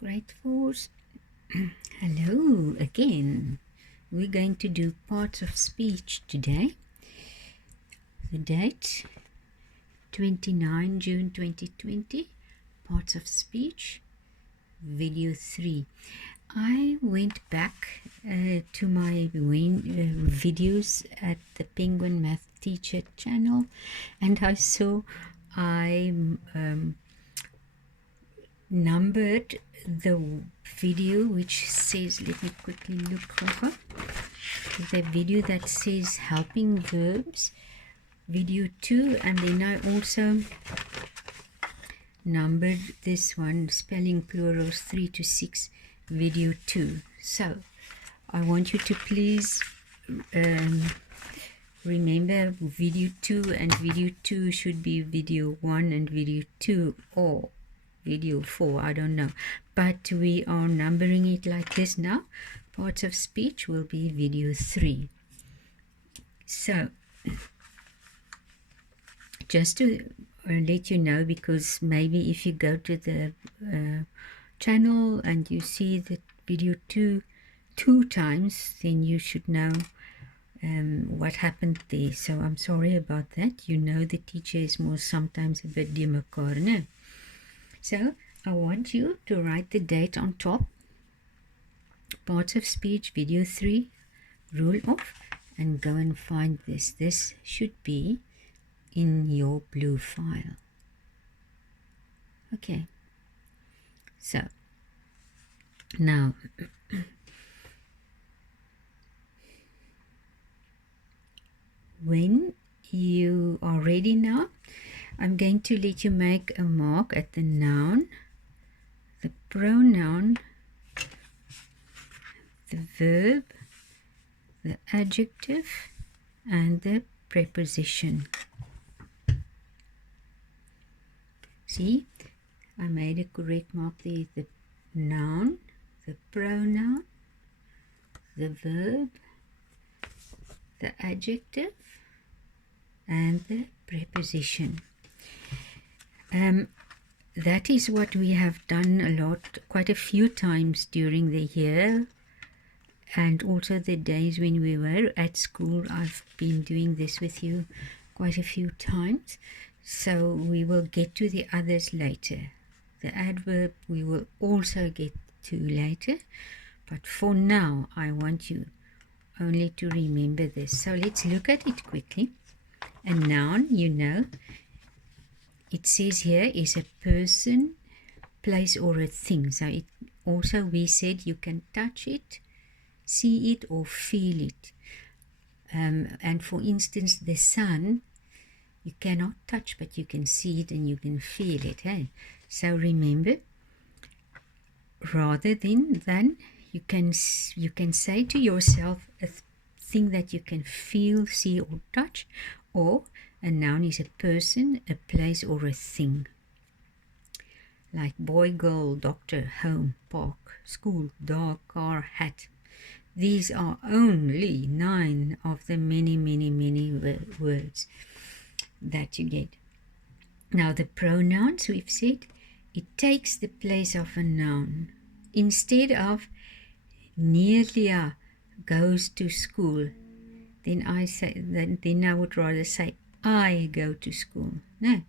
Grade 4s. Hello again. We're going to do parts of speech today. The date 29 June 2020. Parts of speech. Video 3. I went back to my videos at the Penguin Math Teacher channel, and I saw I numbered the video which says, let me quickly look over, the video that says helping verbs, video 2, and then I also numbered this one, spelling plurals 3 to 6, video 2. So I want you to please remember video 2 and video 2 should be video 1 and video 2, or video 4, I don't know, but we are numbering it like this now. Parts of speech will be video 3. So just to let you know, because maybe if you go to the channel and you see the video 2 times, then you should know what happened there. So I'm sorry about that. You know, the teacher is more sometimes a bit demekar, no? So I want you to write the date on top. Parts of speech, video 3, rule off, and go and find this. This should be in your blue file. Okay. So now when you are ready now, I'm going to let you make a mark at the noun, the pronoun, the verb, the adjective, and the preposition. See, I made a correct mark there. The noun, the pronoun, the verb, the adjective, and the preposition. That is what we have done a lot, quite a few times during the year, and also the days when we were at school. I've been doing this with you quite a few times, so we will get to the others later. The adverb we will also get to later, but for now I want you only to remember this. So let's look at it quickly. A noun, you know, it says here is a person, place, or a thing. So it also, we said you can touch it, see it, or feel it. And for instance, the sun, you cannot touch, but you can see it and you can feel it. Hey? So remember, rather than you can say to yourself a thing that you can feel, see, or touch, or a noun is a person, a place, or a thing. Like boy, girl, doctor, home, park, school, dog, car, hat. These are only 9 of the many words that you get. Now the pronouns, we've said, it takes the place of a noun. Instead of Nelia goes to school, then I would rather say I go to school. No.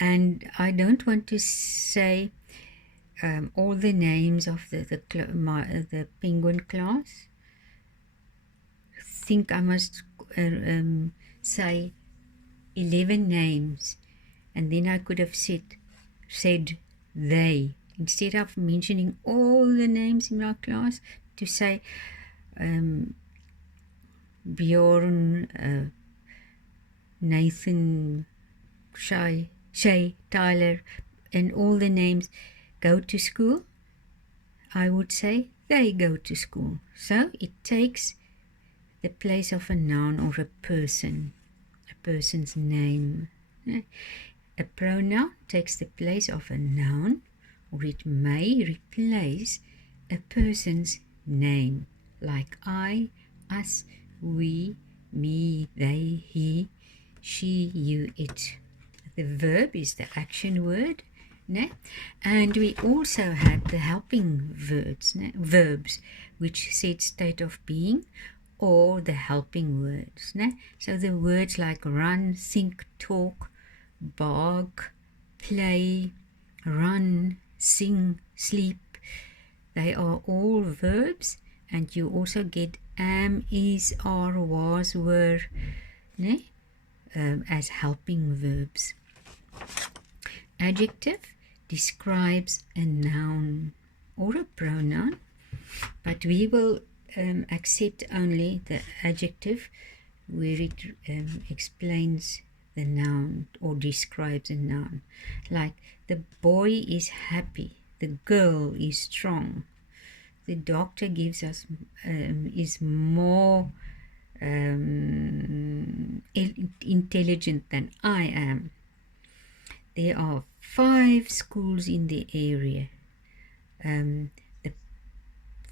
And I don't want to say all the names of the penguin class. I think I must say 11 names, and then I could have said they, instead of mentioning all the names in my class, to say Bjorn, Nathan, Shay, Tyler, and all the names go to school. I would say they go to school. So it takes the place of a noun or a person, a person's name. A pronoun takes the place of a noun, or it may replace a person's name, like I, us, we, me, they, he, she, you, it. The verb is the action word, né? And we also had the helping verbs, né? Verbs, which said state of being, or the helping words, né? So the words like run, think, talk, bark, play, run, sing, sleep, they are all verbs, and you also get am, is, are, was, were, né? As helping verbs. Adjective describes a noun or a pronoun, but we will accept only the adjective where it explains the noun or describes a noun. Like the boy is happy, the girl is strong, the doctor gives us is more intelligent than I am. There are 5 schools in the area.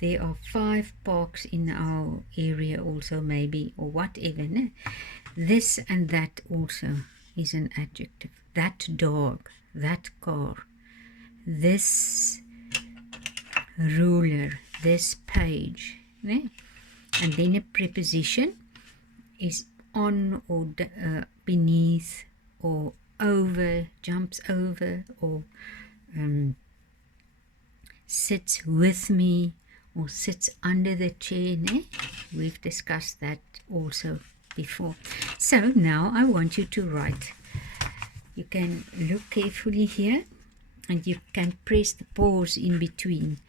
There are 5 parks in our area also, maybe, or whatever. No? This and that also is an adjective. That dog, that car, this ruler, this page. No? And then a preposition is on or beneath or over, jumps over, or sits with me, or sits under the chair. Ne? We've discussed that also before. So now I want you to write. You can look carefully here, and you can press the pause in between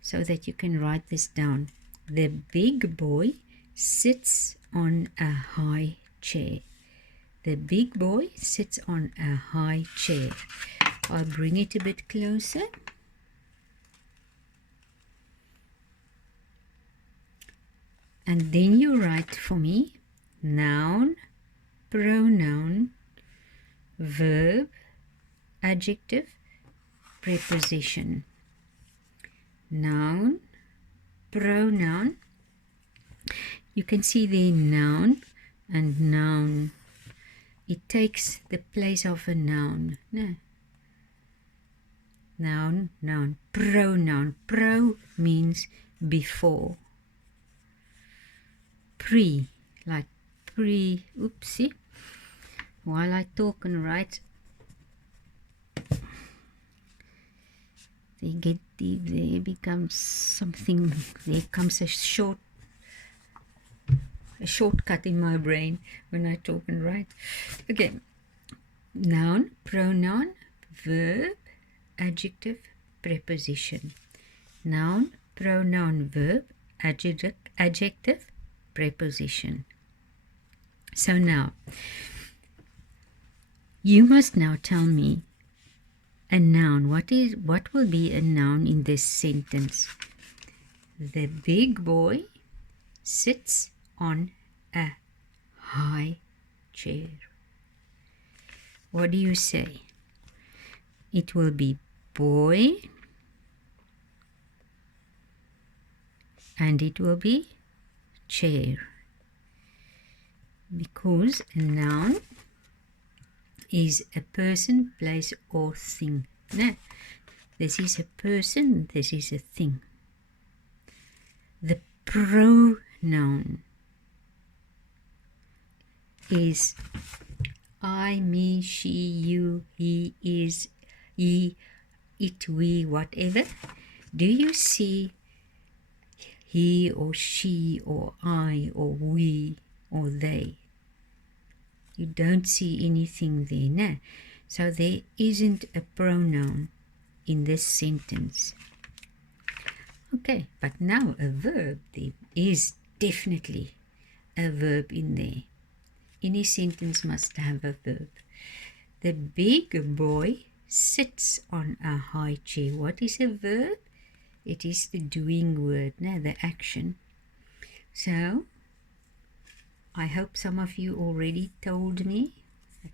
so that you can write this down. The big boy sits on a high chair. The big boy sits on a high chair. I'll bring it a bit closer. And then you write for me noun, pronoun, verb, adjective, preposition. Noun, pronoun. You can see the noun and noun. It takes the place of a noun. No. Noun, noun, pronoun. Pro means before. Pre, like pre, oopsie. While I talk and write, there becomes something, there comes a shortcut in my brain when I talk and write. Okay, noun, pronoun, verb, adjective, preposition. Noun, pronoun, verb, adjective, preposition. So now, you must now tell me a noun. What will be a noun in this sentence? The big boy sits on a high chair. What do you say? It will be boy, and it will be chair, because a noun is a person, place, or thing. No, this is a person, this is a thing. The pronoun is I, me, she, you, he, is, he, it, we, whatever. Do you see he or she or I or we or they? You don't see anything there, no? So there isn't a pronoun in this sentence. Okay, but now a verb. There is definitely a verb in there. Any sentence must have a verb. The big boy sits on a high chair. What is a verb? It is the doing word, no, the action. So, I hope some of you already told me,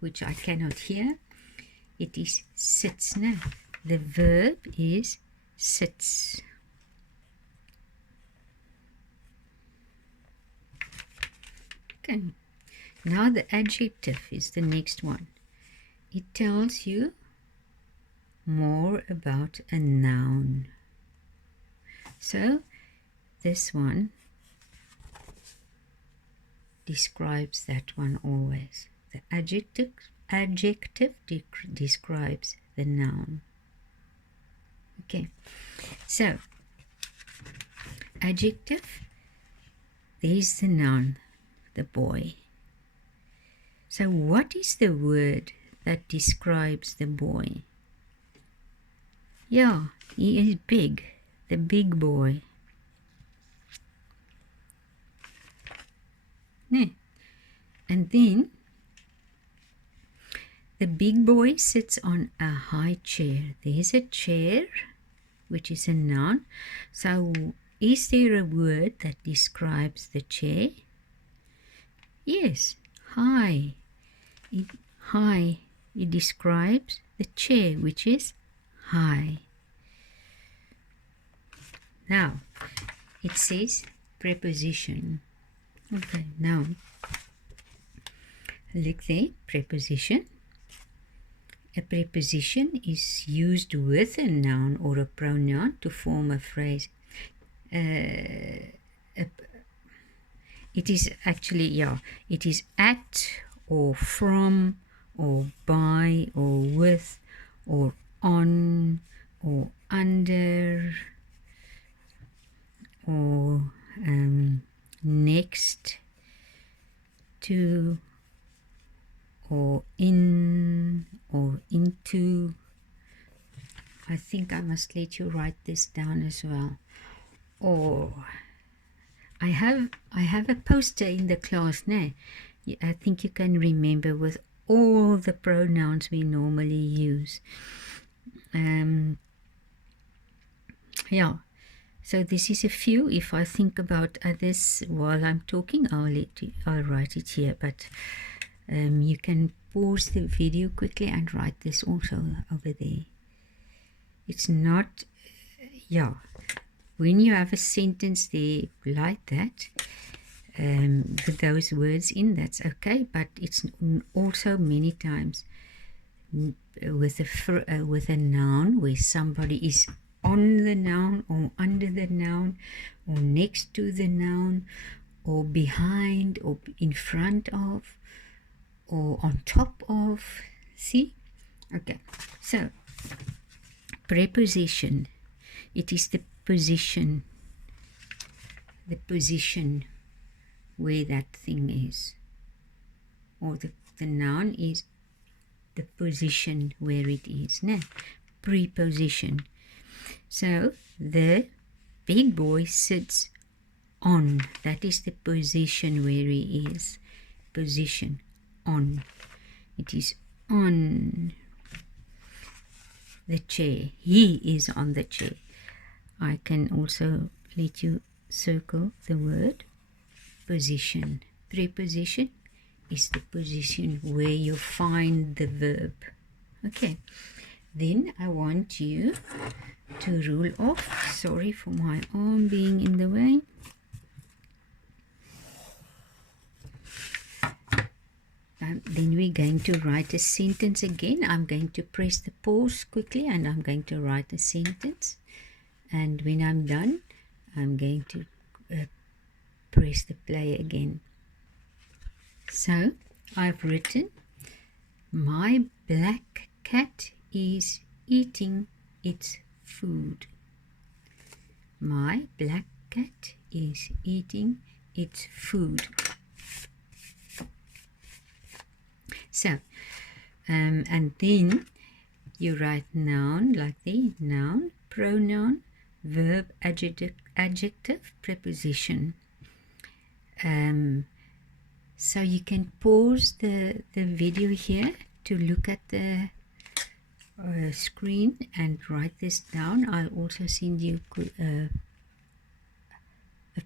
which I cannot hear. It is sits, no? The verb is sits. Okay. Now the adjective is the next one. It tells you more about a noun. So this one describes that one always. The adjective describes the noun. Okay, so adjective, there's the noun, the boy. So what is the word that describes the boy? Yeah, he is big, the big boy. And then the big boy sits on a high chair. There's a chair, which is a noun. So is there a word that describes the chair? Yes, high. High. It describes the chair, which is high. Now, it says preposition. Okay, now look there, preposition. A preposition is used with a noun or a pronoun to form a phrase. It is actually, it is at or from or by or with or on or under or next to or in or into. I think I must let you write this down as well. Or I have a poster in the class now. I think you can remember with all the pronouns we normally use. So this is a few. If I think about others while I'm talking, I'll write it here. But you can pause the video quickly and write this also over there. It's not, when you have a sentence there like that, with those words in, that's okay. But it's also many times with a noun where somebody is on the noun or under the noun or next to the noun or behind or in front of or on top of. See? Okay. So, preposition. It is the position where that thing is. Or the noun is the position where it is. Now, preposition. So, the big boy sits on. That is the position where he is. Position. On. It is on the chair. He is on the chair. I can also let you circle the word position. Preposition is the position where you find the verb. Okay. Then I want you to rule off. Sorry for my arm being in the way. Then we're going to write a sentence again. I'm going to press the pause quickly and I'm going to write a sentence. And when I'm done, I'm going to press the play again. So, I've written, my black cat is eating its food. My black cat is eating its food. So, and then you write noun like the noun, pronoun, verb, adjective, preposition. So you can pause the video here to look at the screen and write this down. I'll also send you a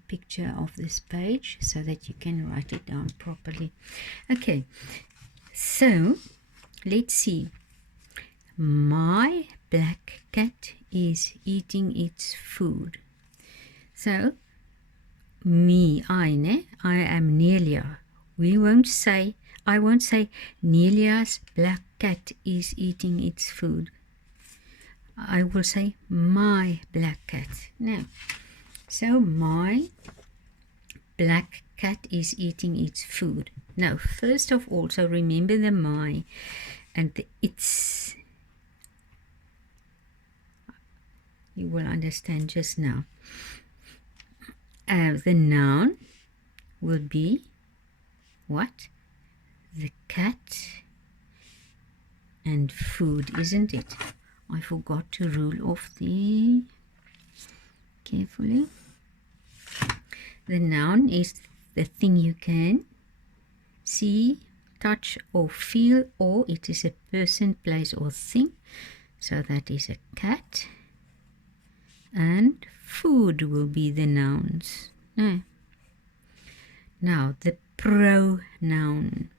picture of this page so that you can write it down properly. Okay, so let's see. My black cat is eating its food. So, I am Nelia. I won't say Nelia's black cat is eating its food. I will say my black cat. Now, so my black cat is eating its food. Now, first of all, so remember the my and the its. You will understand just now. The noun will be what? The cat and food, isn't it? I forgot to rule off the carefully. The noun is the thing you can see, touch or feel, or it is a person, place or thing. So that is a cat. And food will be the nouns. Now the pronoun.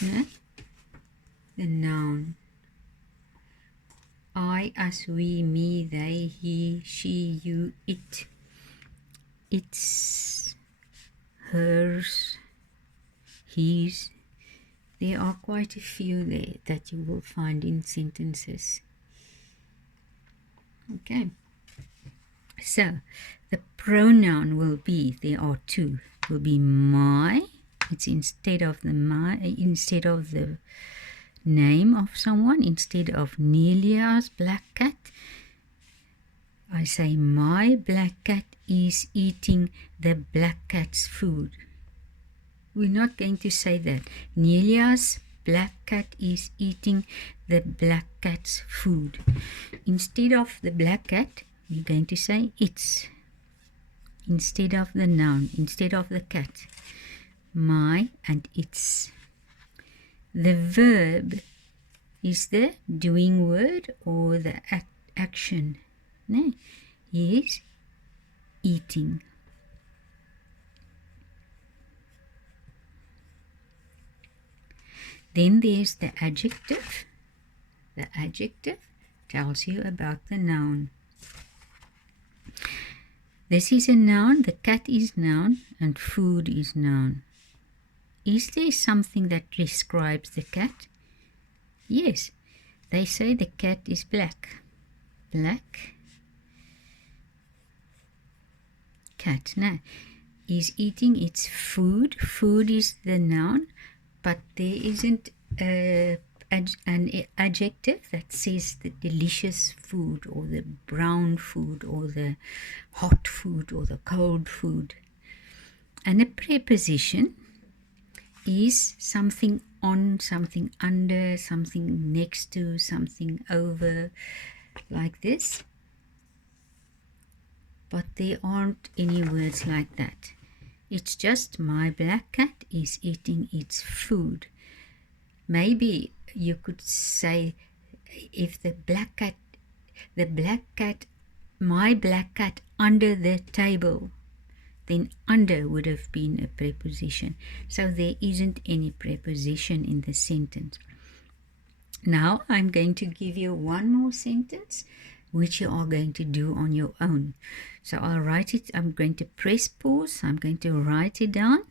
The noun. I, us, we, me, they, he, she, you, it. It's, hers, his. There are quite a few there that you will find in sentences. Okay. So the pronoun will be, there are two, will be my. It's instead of the name of someone, instead of Nelia's black cat, I say my black cat is eating the black cat's food. We're not going to say that. Nelia's black cat is eating the black cat's food. Instead of the black cat, we're going to say its. Instead of the noun, instead of the cat. My and its. The verb is the doing word or the action. No, is eating. Then there's the adjective. The adjective tells you about the noun. This is a noun, the cat is noun, and food is noun. Is there something that describes the cat? Yes, they say the cat is black. Black cat. Now, is eating its food. Food is the noun, but there isn't an adjective that says the delicious food or the brown food or the hot food or the cold food. And a preposition is something on, something under, something next to, something over, like this. But there aren't any words like that. It's just my black cat is eating its food. Maybe you could say if the black cat, my black cat under the table, then under would have been a preposition. So there isn't any preposition in the sentence. Now I'm going to give you one more sentence which you are going to do on your own. So I'll write it. I'm going to press pause. I'm going to write it down,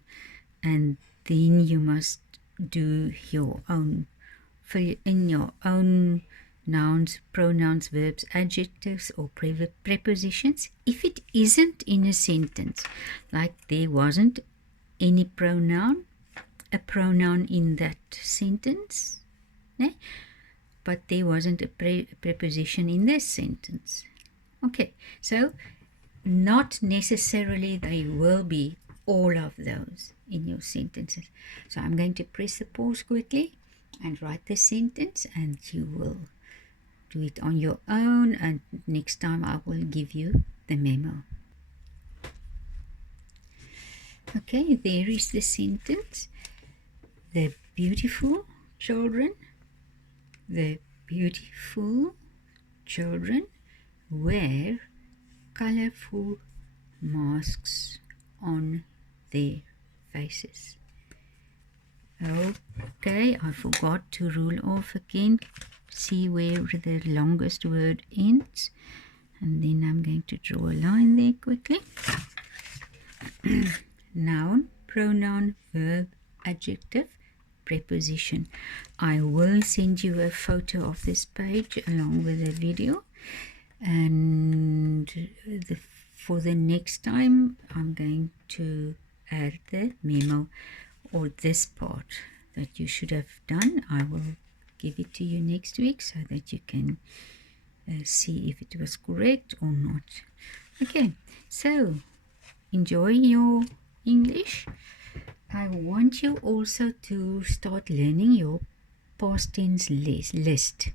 and then you must do your own. Fill in your own nouns, pronouns, verbs, adjectives, or prepositions. If it isn't in a sentence, like there wasn't any pronoun, a pronoun in that sentence, but there wasn't a preposition in this sentence. Okay, so not necessarily they will be all of those in your sentences. So I'm going to press the pause quickly and write the sentence, and you will do it on your own, and next time I will give you the memo. Okay, there is the sentence. The beautiful children wear colorful masks on their faces. Okay, I forgot to rule off again. See where the longest word ends, and then I'm going to draw a line there quickly. Noun, pronoun, verb, adjective, preposition. I will send you a photo of this page along with the video, and for the next time I'm going to add the memo, or this part that you should have done. I will give it to you next week so that you can see if it was correct or not. Okay, so enjoy your English. I want you also to start learning your past tense list.